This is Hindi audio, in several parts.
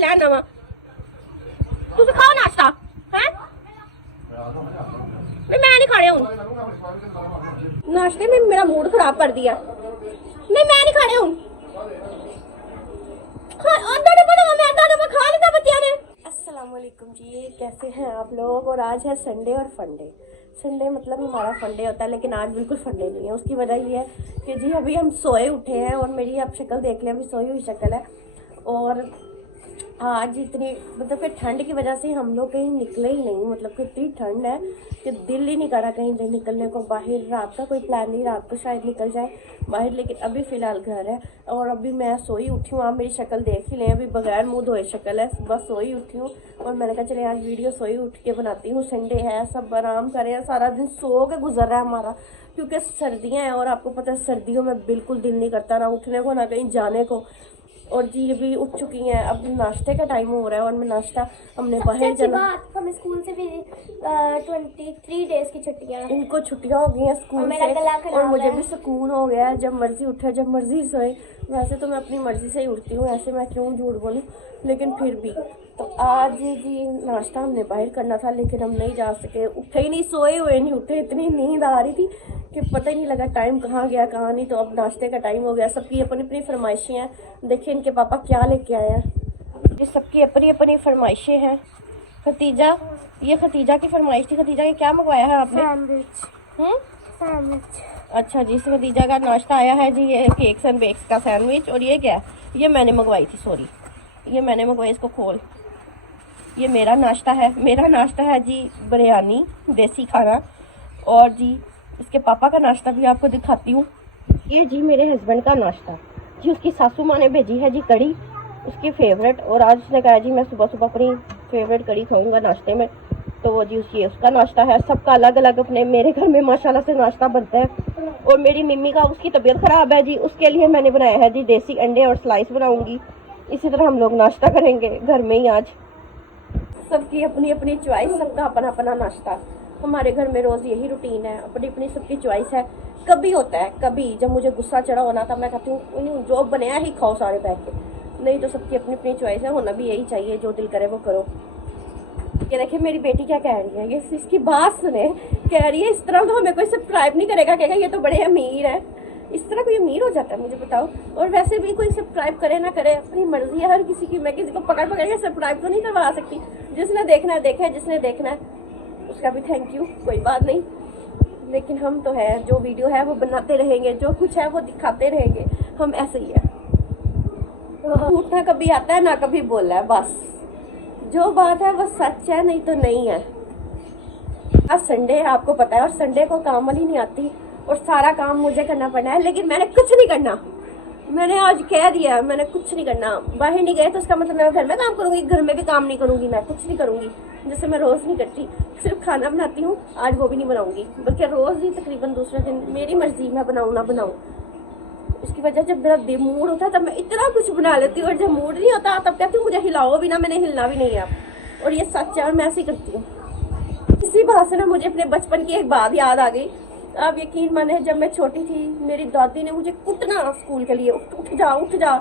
ले आना वा तुसी खाओ नाश्ता हैं मैं नहीं खा रही हूं नाश्ते में मेरा मूड खराब कर दिया मैं नहीं खा रही हूं आधा डब्बा खा लिया बच्चियों ने। अस्सलाम वालेकुम जी, कैसे हैं आप लोग। और आज है संडे और फंडे। संडे मतलब हमारा फंडे होता है, लेकिन आज बिल्कुल फंडे नहीं है। उसकी वजह ये है कि जी अभी हम सोए उठे हैं और मेरी आप शक्ल देख लें, अभी सोई हुई शक्ल है। और आज इतनी मतलब कि ठंड की वजह से हम लोग कहीं निकले ही नहीं, मतलब कि इतनी ठंड है कि दिल ही नहीं करा कहीं निकलने को बाहर। रात का कोई प्लान नहीं, रात को शायद निकल जाए बाहर, लेकिन अभी फ़िलहाल घर है। और अभी मैं सोई उठी हूँ, आप मेरी शक्ल देख ही लें, अभी बगैर मुँह धोए शक्ल है। बस सोई उठी हूँ और मैंने कहा चले आज वीडियो सोई उठ के बनाती हूँ। संडे है, सब आराम करें, सारा दिन सो के गुजर रहा है हमारा, क्योंकि सर्दियाँ हैं और आपको पता है सर्दियों में बिल्कुल दिल नहीं करता ना उठने को ना कहीं जाने को। और जी अभी उठ चुकी हैं, अब नाश्ते का टाइम हो रहा है और मैं नाश्ता हमने बाहर जाना। हमें स्कूल से भी 23 डेज की छुट्टियां, इनको छुट्टियां हो गई हैं स्कूल से और मुझे भी सुकून हो गया है। जब मर्जी उठे जब मर्जी सोए। वैसे तो मैं अपनी मर्जी से ही उठती हूँ, ऐसे मैं क्यों झूठ बोलूँ, लेकिन फिर भी तो आज जी नाश्ता हमने बाहर करना था, लेकिन हम नहीं जा सके। उठे ही नहीं, सोए हुए नहीं उठे, इतनी नींद आ रही थी कि पता ही नहीं लगा टाइम कहाँ गया कहाँ नहीं। तो अब नाश्ते का टाइम हो गया, सबकी अपनी अपनी फरमाइशें हैं। देखिए इनके पापा क्या लेके आए हैं, ये सबकी अपनी अपनी फरमाइशें हैं। खतीजा, ये खतीजा की फरमाइश थी। खतीजा के क्या मंगवाया है आपने? सैंडविच। अच्छा जी, खतीजा का नाश्ता आया है जी, ये केक्स एंड बेक्स का सैंडविच। और ये क्या है? ये मैंने मंगवाई थी, सॉरी ये मैंने मंगवाई। इसको खोल, ये मेरा नाश्ता है। मेरा नाश्ता है जी बिरयानी, देसी खाना। और जी इसके पापा का नाश्ता भी आपको दिखाती हूँ। ये जी मेरे हस्बैंड का नाश्ता जी, उसकी सासू माँ ने भेजी है जी कड़ी, उसकी फेवरेट। और आज उसने कहा जी मैं सुबह सुबह अपनी फेवरेट कड़ी खाऊंगा नाश्ते में, तो वो जी उसका नाश्ता है। सबका अलग अलग अपने, मेरे घर में माशाल्लाह से नाश्ता बनता है। और मेरी मम्मी का, उसकी तबीयत खराब है जी, उसके लिए मैंने बनाया है जी देसी अंडे और स्लाइस बनाऊंगी। इसी तरह हम लोग नाश्ता करेंगे घर में ही आज। सबकी अपनी अपनी चॉइस, सबका अपना अपना नाश्ता। हमारे घर में रोज़ यही रूटीन है, अपनी अपनी सबकी चॉइस है। कभी होता है, कभी जब मुझे गुस्सा चढ़ा होना तब मैं कहती हूँ जो बनाया ही खाओ सारे बैठ के, नहीं तो सबकी अपनी अपनी चॉइस है। होना भी यही चाहिए, जो दिल करे वो करो। ये देखिए मेरी बेटी क्या कह रही है, ये इसकी बात सुने, कह रही है इस तरह तो हमें कोई सब्सक्राइब नहीं करेगा, कहेगा ये तो बड़े अमीर है। इस तरह कोई अमीर हो जाता है मुझे बताओ। और वैसे भी कोई सब्सक्राइब करे ना करे, अपनी मर्जी है हर किसी की। मैं किसी को पकड़ के सब्सक्राइब तो नहीं करवा सकती। जिसने देखना है देखे, जिसने देखना है उसका भी थैंक यू, कोई बात नहीं। लेकिन हम तो है, जो वीडियो है वो बनाते रहेंगे, जो कुछ है वो दिखाते रहेंगे, हम ऐसे ही है। झूठ कभी आता है ना कभी बोला है, बस जो बात है वो सच है, नहीं तो नहीं है। आज संडे है आपको पता है, और संडे को काम वाली नहीं आती और सारा काम मुझे करना पड़ना है। लेकिन मैंने कुछ नहीं करना, मैंने आज कह दिया मैंने कुछ नहीं करना। बाहर नहीं गए तो उसका मतलब मैं घर में काम करूंगी, घर में भी काम नहीं करूंगी, मैं कुछ नहीं करूंगी, जैसे मैं रोज नहीं करती। सिर्फ खाना बनाती हूँ, आज वो भी नहीं बनाऊंगी, बल्कि रोज ही तकरीबन दूसरे दिन मेरी मर्जी, मैं बनाऊँ ना बनाऊँ। इसकी वजह जब मेरा मूड होता है तब मैं इतना कुछ बना लेती हूँ, और जब मूड नहीं होता तब कहती हूँ मुझे हिलाओ भी ना, मैंने हिलना भी नहीं है अब। और ये सच है और मैं ऐसे ही करती हूँ। इसी बात से ना मुझे अपने बचपन की एक बात याद आ गई। आप यकीन माने, जब मैं छोटी थी मेरी दादी ने मुझे कुटना स्कूल के लिए, उठ जा उठ जा।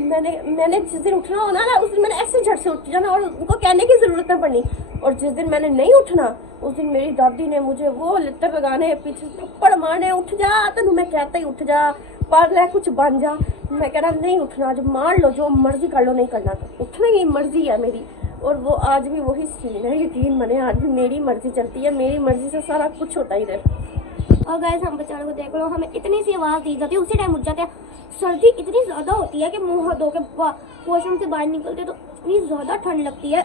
मैंने जिस दिन उठना होना ना उस दिन मैंने ऐसे झट से उठ जाना और उनको कहने की जरूरत न पड़नी। और जिस दिन मैंने नहीं उठना उस दिन मेरी दादी ने मुझे वो लिट्टर लगाने, पीछे थप्पड़ मारने, उठ जा, तेन मैं कहता ही उठ जा, पढ़ ले कुछ बन जा। मैं कह रहा नहीं उठना, जब मार लो जो मर्जी कर लो, नहीं करना तो उठने की मर्जी है मेरी। और वो आज भी वही सीन है, यकीन माने आज भी मेरी मर्जी चलती है, मेरी मर्जी से सारा कुछ होता ही इधर। और गाइस हम बेचारों को देख लो, हमें इतनी सी आवाज़ दी जाती है, उसी टाइम उठ जाते हैं। सर्दी इतनी ज़्यादा होती है कि मुँह हाथ धो के वॉशरूम से बाहर निकलते तो इतनी ज़्यादा ठंड लगती है।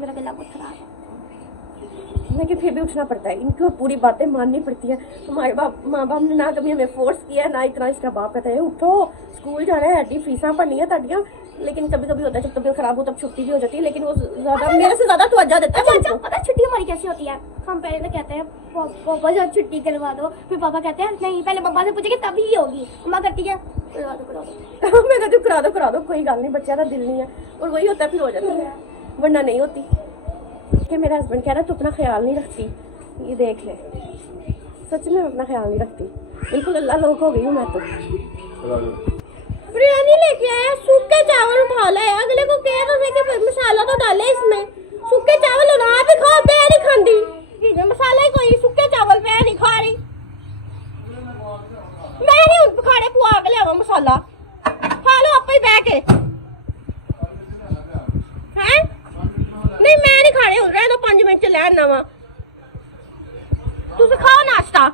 मेरा गला बहुत खराब है, लेकिन फिर भी उठना पड़ता है, इनको पूरी बातें माननी पड़ती है। हमारे माँ बाप ने ना कभी हमें फोर्स किया, ना इतना इसका बाप कहता है उठो स्कूल जाना है, एडी फीसा भरनी है ताड़ियाँ। लेकिन कभी कभी होता है जब तबीयत खराब हो तब छुट्टी भी हो जाती है, लेकिन वो ज़्यादा मेरे से ज़्यादा तवज्जो देता है। अच्छा पता है छुट्टी हमारी कैसी होती है? हम पहले तो कहते हैं पापा जब छुट्टी करवा दो, फिर पापा कहते हैं नहीं पहले पापा से पूछेंगे तभी होगी। मम्मा करती है करवा दो मैं कहती हूँ करा दो कोई गल नहीं, बच्चा का दिल नहीं है, और वही होता है फिर हो जाती है, वरना नहीं होती। कि मेरा हस्बैंड कह रहा है तू अपना ख्याल नहीं रखती, ये देख ले, सच में अपना ख्याल नहीं रखती बिल्कुल। अल्लाह लोग हो गई हूँ मैं तो। बिरयानी लेके आया, सूखे चावल उठा लाया, अगले को कह रहे कि मसाला तो डाले इसमें, सूखे चावल और आप ही खाओ, मैं नहीं खाती, इसमें मसाला ही कोई, सूखे चावल मैं नहीं खा रही, मैं नहीं पखाड़े पुआ के लियावा मसाला, खा लो आप ही बह के हैं। नहीं मैं नहीं खाने, रह दो 5 मिनट च लै आना वा, तुम खाओ नाश्ता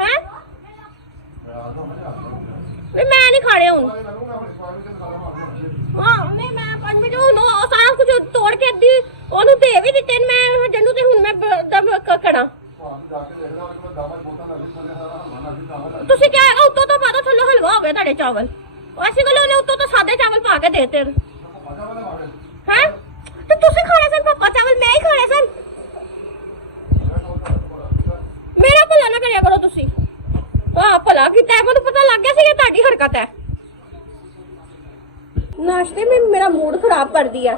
है। नहीं मैं नहीं खाने हूं, हाँ नहीं मैं 5 मिनट सारा कुछ तोड़ के दी ओनू दे भी दिते, मैं जन्नू ते हुन मैं दम करा तुसी क्या है उत्तों तो पता थल्लो हलवा हो गया ਤੁਹਾਡੇ चावल, ऐसी गल ने उत्तों तो सादे चावल पा के देते हैं। तो तुसी खाने सन पक्का चावल, मैं ही खाने सन, मेरा भला ना करिया करो तुसी, हाँ भला कीता है, मैनू पता लग गया सी ये ਤੁਹਾਡੀ हरकत है, नाश्ते में मेरा मूड खराब कर दिया।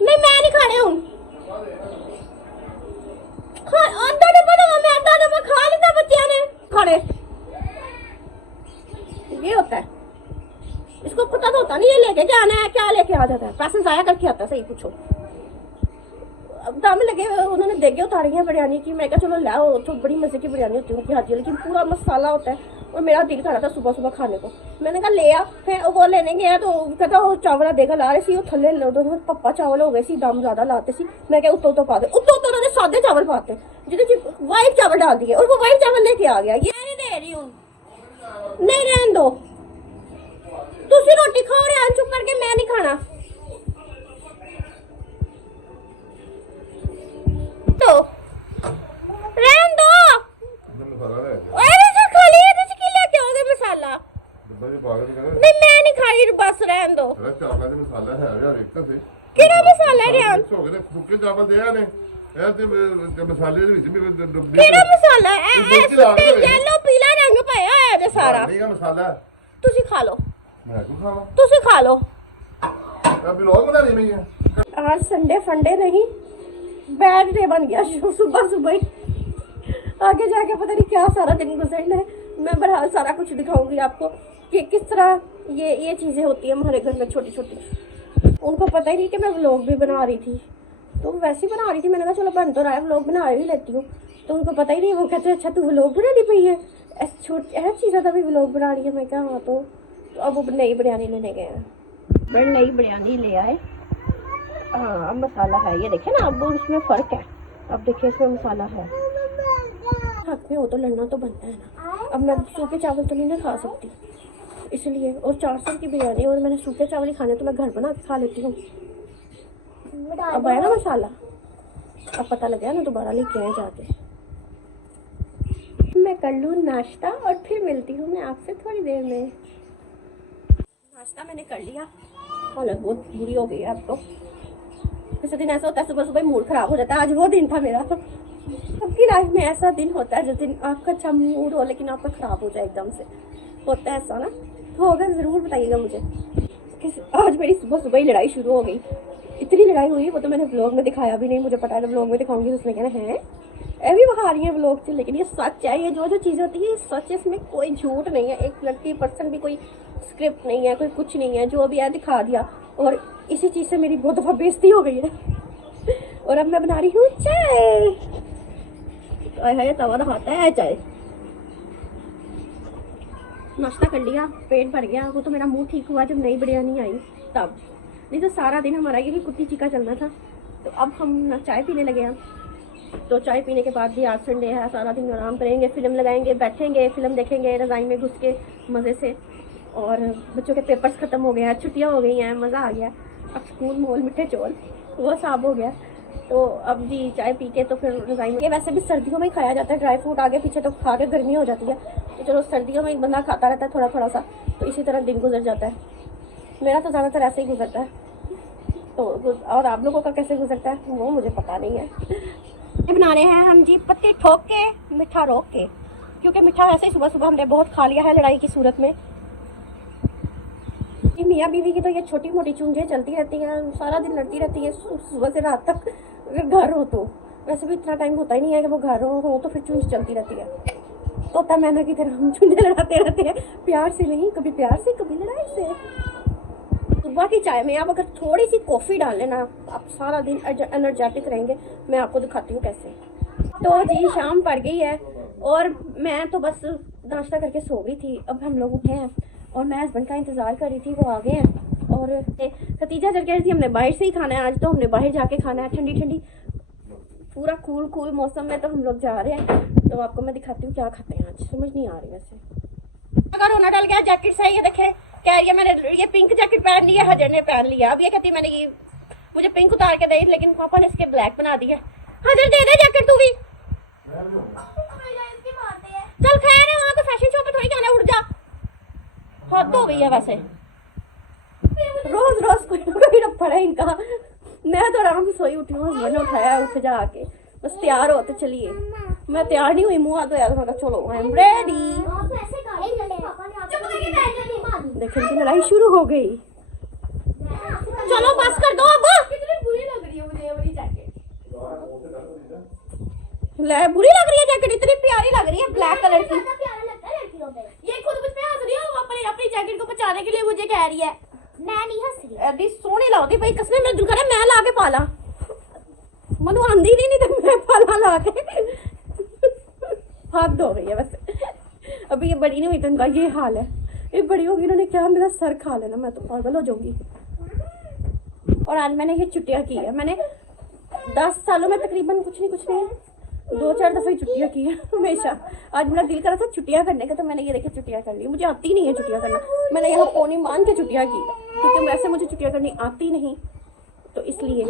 नहीं मैं नहीं खाने हूं, आधा डब्बा तो मैं आधा डब्बा खा लेता बच्चियों ने खाने, ये होता है, इसको पता तो होता नहीं ये लेके क्या आना है, क्या लेके आ जाता है, पैसे जाया करके आता है, सही पूछो। अब दाम लगे, उन्होंने देगे उतारी है बिरयानी की, मैं कहा चलो लाओ, तो बड़ी मजे की बिरयानी होती है उनकी हाथ की, लेकिन पूरा मसाला होता है, और मेरा दिल कर रहा था सुबह सुबह खाने को, मैंने कहा ले आ, फिर वो लेने गया तो कहता वो चावल देखा ला रहे सी, वो थले दोनों पप्पा चावल हो गए सी, दाम ज्यादा लाते सी, मैं क्या उत्तो तो पा दे, उत्तो तो उन्होंने सादे चावल पाते जिसे वाइट चावल डाल दिए, और वो वाइट चावल लेके आ गया, ये नहीं दे रही हूँ, नहीं रहने दो, तुसी रोटी खाओ रहे चुप करके, मैं नहीं खाना, तो रहन दो, अरे खा लिया की लेके आओगे मसाला, नहीं मैं नहीं खा रही, बस रहन दो, केड़ा मसाला है सुके चावल दे ने मसाले केड़ा मसाला है, येलो पीला रंग पाया होया जे सारा मसाला, तुसी खा लो, मैं क्यों खावा, तुसी खा लो, व्लॉग बना रही मैं, आज संडे फंडे नहीं, बैड डे बन गया सुबह सुबह ही, आगे जाके पता नहीं क्या सारा दिन गुजरना है, मैं बहरहाल सारा कुछ दिखाऊंगी आपको कि किस तरह ये चीजें होती है हमारे घर में छोटी छोटी, उनको पता ही नहीं कि मैं व्लॉग भी बना रही थी, तो वैसे ही बना रही थी, मैंने कहा चलो बन तो रहा है व्लॉग बना ही लेती हूँ, तो उनको पता ही नहीं, वो कहते अच्छा तू व्लॉग बनानी पई है, ऐसी चीज़ें तभी व्लॉग बना रही है, मैं क्या हाँ, तो अब वो नई बिरयानी लेने गए हैं, मैं नई बिरयानी ले आए, हाँ अब मसाला है, ये देखे ना, अब उसमें फ़र्क है, अब देखिए इसमें मसाला है, हाथ में हो तो लड़ना तो बनता है ना, अब मैं सूखे चावल तो नहीं ना खा सकती, इसलिए, और 400 की बिरयानी और मैंने सूखे चावल ही खाने, तो मैं घर बना के खा लेती हूँ, अब आया ना मसाला, अब पता लग गया ना, दोबारा लेके आए जाके, मैं कर लूँ नाश्ता और फिर मिलती हूँ मैं आपसे थोड़ी देर में। नाश्ता मैंने कर लिया, हालत बहुत बुरी हो गई है अब तो, किसी दिन ऐसा होता है सुबह सुबह मूड खराब हो जाता है, आज वो दिन था मेरा, सबकी लाइफ में ऐसा दिन होता है जिस दिन आपका अच्छा मूड हो लेकिन आपका खराब हो जाए एकदम से, होता है ऐसा ना, तो अगर ज़रूर बताइएगा मुझे। आज मेरी सुबह सुबह ही लड़ाई शुरू हो गई, इतनी लड़ाई हुई, वो तो मैंने व्लॉग में दिखाया भी नहीं, मुझे पता है व्लॉग में दिखाऊंगी तो उसने कहना है अभी बहा रही है व्लॉग से, लेकिन ये सच है, ये जो चीज़ होती है ये सच है, इसमें कोई झूठ नहीं है, 1% भी कोई स्क्रिप्ट नहीं है, कोई कुछ नहीं है, जो भी है दिखा दिया, और इसी चीज़ से मेरी बहुत दफ़ा बेइज्जती हो गई है। और अब मैं बना रही हूँ चाय, है तवा दिखाता है चाय, नाश्ता कर लिया, पेट भर गया, वो तो मेरा मुंह ठीक हुआ जब नई बिरयानी आई तब, नहीं तो सारा दिन हमारा यही कुत्ती चीका चलना था। तो अब हम चाय पीने लगे हैं, तो चाय पीने के बाद भी आज संडे है, सारा दिन आराम करेंगे, फिल्म लगाएंगे, बैठेंगे, फिल्म देखेंगे रज़ाई में घुस के मज़े से, और बच्चों के पेपर्स ख़त्म हो गए हैं, छुट्टियाँ हो गई हैं, मज़ा आ गया, अब स्कूल मोल मिठे चोल वो साफ हो गया, तो अब जी चाय पी के तो फिर रज़ाई में, वैसे भी सर्दियों में ही खाया जाता है, ड्राई फ्रूट आगे पीछे तो खा के गर्मी हो जाती है, तो चलो सर्दियों में एक बंदा खाता रहता है थोड़ा थोड़ा सा, तो इसी तरह दिन गुजर जाता है, मेरा तो ज़्यादातर ऐसे ही गुजरता है, तो और आप लोगों का कैसे गुजरता है वो मुझे पता नहीं है। बना रहे हैं हम जी पत्ती ठोक के मीठा रोक के, क्योंकि मीठा वैसे ही सुबह सुबह हमने बहुत खा लिया है लड़ाई की सूरत में। मियाँ बीवी की तो ये छोटी मोटी चुंझें चलती रहती हैं, सारा दिन लड़ती रहती है सुबह से रात तक, अगर घर हो तो, वैसे भी इतना टाइम होता ही नहीं है कि वो घर हो तो फिर चुंझ चलती रहती है, तोता मैना की तरह हम चुंझे लड़ाते रहते हैं, प्यार से नहीं, कभी प्यार से कभी लड़ाई से। सुबह की चाय में आप अगर थोड़ी सी कॉफ़ी डाल लेना, आप सारा दिन एनर्जेटिक रहेंगे। मैं आपको दिखाती हूँ कैसे। तो जी शाम पड़ गई है और मैं तो बस नाश्ता करके सो गई थी। अब हम लोग उठे हैं और मैं हस्बैंड का इंतज़ार कर रही थी, वो आ गए हैं। और खतीजा चल कह रही थी हमने बाहर से ही खाना है आज, तो हमने बाहर जाके खाना है। ठंडी ठंडी पूरा कूल मौसम में तो हम लोग जा रहे हैं। तो आपको मैं दिखाती हूँ क्या खाते हैं आज, समझ नहीं आ रही वैसे। अगर रोना डाल गया जैकेट से, ये देखे कह रही है मैंने ये पिंक जैकेट पहन लिया, हजर ने पहन लिया। अब ये कहती मैंने ये मुझे पिंक उतार के दी, लेकिन पापा ने इसके ब्लैक बना दिया। हजर दे दे जैकेट तू भी। चल खैर है, वहाँ तो फैशन शो पे थोड़ी जाना, उड़ जा। हद हो गई है वैसे, रोज कोई ना कोई रफड़ है इनका। मैं तो आराम से सोई उठी हूँ, हस्बैंड ने उठाया, उठ जा आके बस तैयार हो तो चलिए। मैं तैयार नहीं हुई, मुँह हाथ धोया तो मैं कहा चलो आई एम रेडी। देखिए इनकी लड़ाई शुरू हो गई। चलो बस कर दो अब। कितनी बुरी लग रही है मुझे ये वाली जैकेट। ले बुरी लग रही है जैकेट, इतनी प्यारी लग रही है ब्लैक कलर की। ये खुद मुझ पे हंस रही है, वो अपनी जैकेट को बचाने के लिए मुझे कह रही है। मैं नहीं हंस रही। एडी सोहनी लगदी भाई, कसम मेरा दिल करे मैं ला के पाला। मनु आंदी नहीं तो मैं पाला ला के। हाथ धो गई है वैसे। अभी ये बड़ी नहीं हुई तो इनका ये हाल है। ये बड़ी होगी इन्होंने क्या मेरा सर खा लेना, मैं तो पागल हो जाऊंगी। और आज मैंने ये छुट्टियां की है, मैंने 10 सालों में तकरीबन कुछ नहीं 2-4 दफे छुट्टियां की है हमेशा। आज मेरा दिल करा था छुट्टियां करने का, तो मैंने ये देखिए छुट्टियां कर ली। मुझे आती नहीं है छुट्टियां करना, मैंने यहाँ पोनी मान के छुट्टियां की क्योंकि वैसे मुझे छुट्टियां करनी आती नहीं, तो इसलिए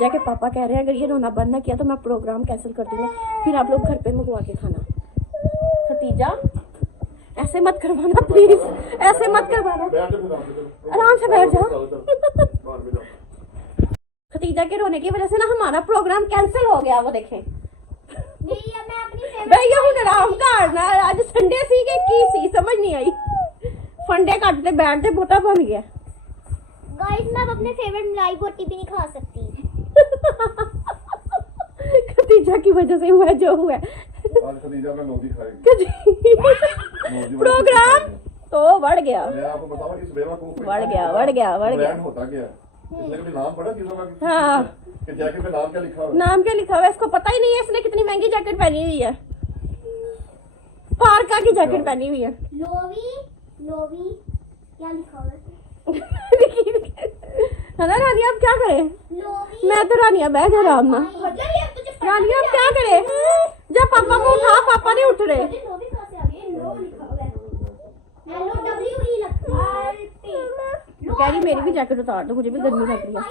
जाके पापा कह रहे हैं अगर ये रोना बंद ना किया तो मैं प्रोग्राम कैंसिल कर दूंगा, फिर आप लोग घर पे मंगवा के खाना। खतीजा ऐसे मत करवाना प्लीज, ऐसे मत करवाना, आराम से बैठ जाओ। खतीजा के रोने की वजह से ना हमारा प्रोग्राम कैंसिल हो गया, वो देखें भैया हूँ आराम करना। आज संडे सी के की सी समझ नहीं आई, फंडे काटते बैठते बोटा बन गया। गाइस मैं अपने फेवरेट मलाई बोटी भी नहीं खा सकती। खतीजा की वजह से हुआ जो हुआ। आज खदीजा में नोदी खाएगी। प्रोग्राम तो बढ़ गया, मैं आपको बताऊं इस बेवकूफ बढ़ गया ब्रांड होता क्या है, इसने कभी नाम पढ़ा चीजों का? हाँ कि जैकेट पे नाम क्या लिखा हुआ है? नाम क्या लिखा हुआ है इसको पता ही नहीं है। इसने कितनी महंगी जैकेट पहनी हुई है, पार्का की जैकेट पहनी हुई है। लोवी क्या लिखा हुआ है? है ना रानिया, अब क्या करें? लोवी मैं तो रानिया बह गया आराम ना। रानिया अब क्या करें, जब पापा को उठा पापा नहीं उठ रहे। लोवी कहाँ से आ गई? लो लिखा हुआ है। LOWE लगता है। कह रही मेरी भी जैकेट उतार दो, मुझे भी गर्मी लग रही है।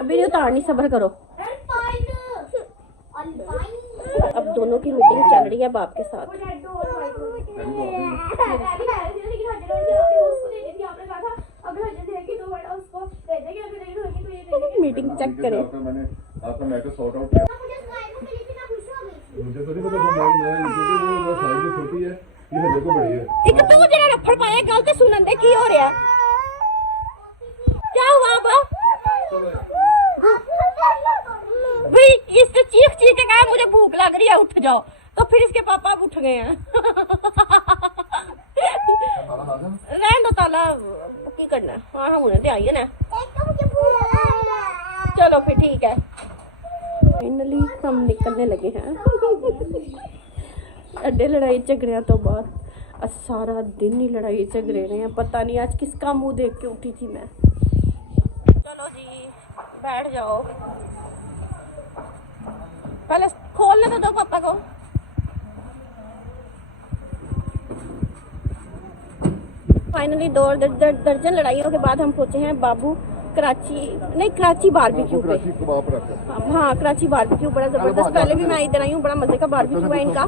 अभी नहीं उतारनी, सब्र करो। अब दोनों की मीटिंग चल रही है बाप के साथ। मीटिंग चेक करें। मैंने आपका मैटर सॉर्ट आउट किया। मुझे तो नहीं पता, मैं साइज में छोटी है, ये हमें को बड़ी है। एक तू जरा रफड़ पाया गल ते सुनन दे की हो रहा है, क्या हुआ अब? भाई इस चीख के कहा मुझे भूख लग रही है उठ जाओ, तो फिर इसके पापा अब उठ गए हैं। रहने दो ताला, की करना है। हाँ हम उन्हें आई है ना, चलो फिर ठीक है। फाइनली हम निकलने लगे हैं। अड्डे लड़ाई झगड़िया तो बाद आज सारा दिन ही लड़ाई झगड़े रहे हैं, पता नहीं आज किसका मुंह देख के उठी थी मैं। चलो जी बैठ जाओ, पहले खोलने तो दो पापा को। फाइनली 2 दर्जन लड़ाइयों के बाद हम पहुंचे हैं बाबू कराची बारबेक्यू पे। हाँ कराची बारबेक्यू बड़ा जबरदस्त, पहले भी मैं इधर आई हूँ, बड़ा मजे का बारबेक्यू है इनका।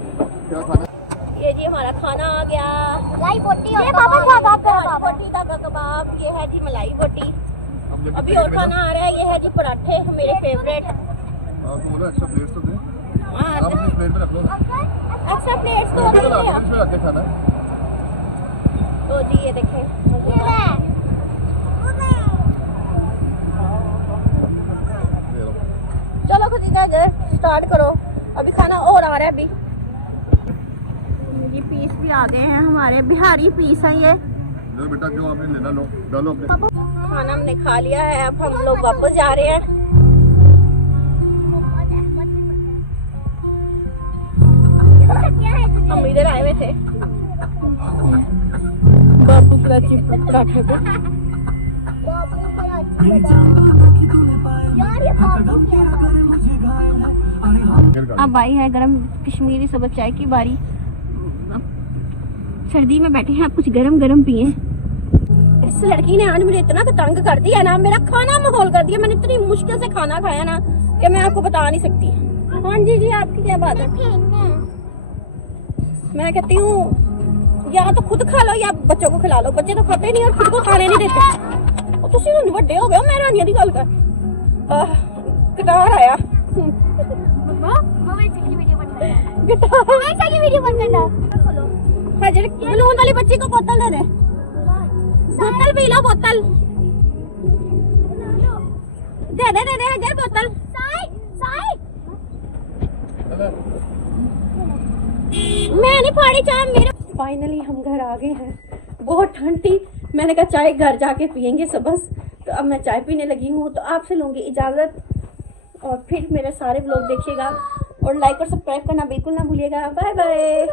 ये जी हमारा खाना आ गया, मलाई बोटी और बोटी का कबाब, ये है जी मलाई बोटी। अभी और खाना आ रहा है, ये है जी पराठे मेरे फेवरेट। एक्स्ट्रा प्लेट्स तो दें, हाँ आप अपनी प्लेट में रख लो ना। एक्स्ट्रा प्लेट्स तो इसमें रख के खाना है। तो जी ये देखें, चलो खदीजा स्टार्ट करो, अभी खाना और आ रहा है। अभी ये पीस भी आ गए हैं, हमारे बिहारी पीस है ये। लो बेटा जो आपने लेना लो डालो अपने। खाना हमने खा लिया है, अब हम लोग वापस जा रहे हैं। हम इधर आए हुए थे बापू कराची पराठे पे। अब आई है गरम कश्मीरी सबज चाय की बारी। सर्दी में बैठे हैं, आप कुछ गरम गरम पिए। इस लड़की ने आज मुझे इतना तंग कर दिया ना, मेरा खाना माहौल कर दिया। मैंने इतनी मुश्किल से खाना खाया ना कि मैं आपको बता नहीं सकती। हाँ जी जी, आपकी क्या बात है? मैं कहती हूँ या तो खुद खा लो या बच्चों को खिला लो। बच्चे तो खाते नहीं और खुद को खाने नहीं देते। तुसी हुण वड्डे हो गए हो, मैं रानिया दी गल कर। गिटार आया बलून वाली बच्ची को बोतल दे दे। बोतल पी लो, बोतल दे दे हजर बोतल। मैं नहीं फाड़ी चाय मेरे। फाइनली हम घर आ गए हैं। बहुत ठंड थी, मैंने कहा चाय घर जाके पियेंगे सुबह। तो अब मैं चाय पीने लगी हूँ। तो आपसे लूंगी इजाजत और फिर मेरे सारे व्लॉग देखिएगा और लाइक और सब्सक्राइब करना बिल्कुल ना भूलिएगा। Bye bye.